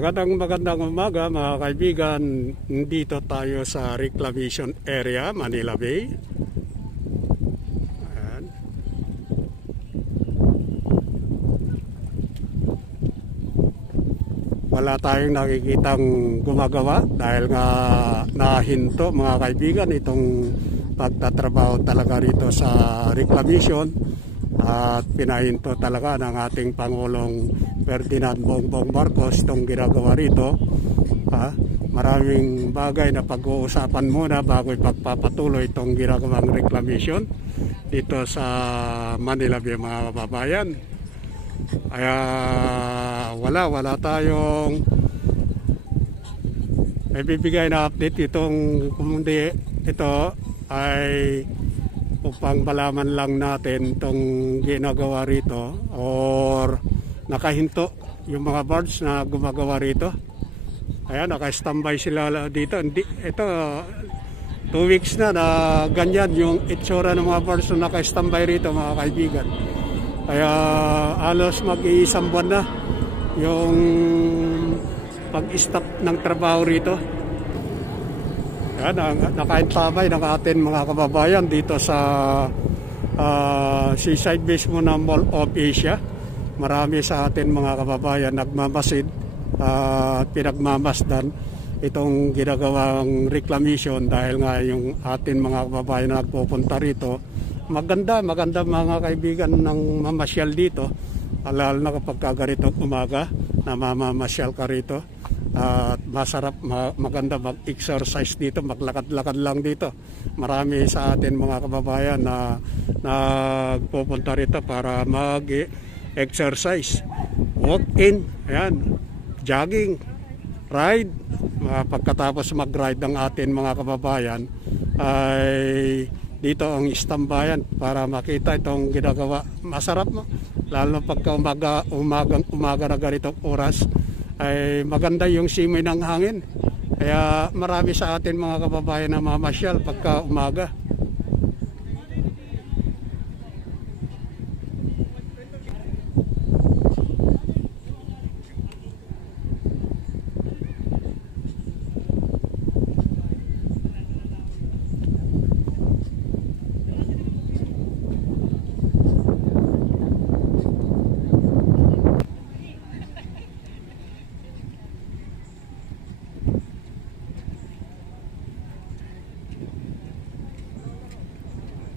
Magandang umaga mga kaibigan. Dito tayo sa reclamation area, Manila Bay. Ayan. Wala tayong nakikitang gumagawa dahil nga nahinto mga kaibigan itong pagtatrabaho talaga rito sa reclamation. At pinahinto talaga ng ating Pangulong Ferdinand Bongbong Marcos itong ginagawa rito. Maraming bagay na pag-uusapan muna bago ipagpapatuloy itong ginagawang reclamation dito sa Manila Bay mga kababayan. Kaya wala tayong ibibigay na update itong kumundi ito ay upang malaman lang natin itong ginagawa rito or nakahinto yung mga birds na gumagawa rito. Ayan, naka-standby sila dito. Ito 2 weeks na ganyan yung itsura ng mga birds na naka-standby rito mga kaibigan. Kaya halos mag-iisang buwan na yung pag-stop ng trabaho rito. Yan, nakaintabay ng ating mga kababayan dito sa seaside mismo ng Mall of Asia. Marami sa ating mga kababayan nagmamasid at pinagmamasdan itong ginagawang reclamation dahil nga yung ating mga kababayan na nagpupunta rito. Maganda mga kaibigan ng mamasyal dito. Lalo na kapag kaganitong umaga na mamamasyal ka rito. At masarap, maganda mag-exercise dito, maglakad-lakad lang dito. Marami sa atin mga kababayan na nagpupunta rito para mag-exercise, walk-in, ayan, jogging, ride. Pagkatapos mag-ride ng atin mga kababayan ay dito ang istambayan para makita itong ginagawa. Masarap mo, lalo pagka umaga na ganitong oras ay maganda yung simoy ng hangin. Kaya marami sa atin mga kababayan na mamasyal pagka umaga.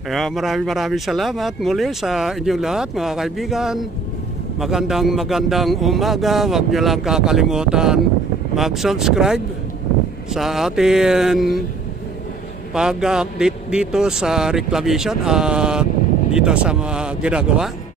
Kaya maraming salamat muli sa inyong lahat mga kaibigan. Magandang umaga. Huwag niyo lang kakalimutan mag-subscribe sa ating pag-update dito sa reclamation at dito sa mga ginagawa.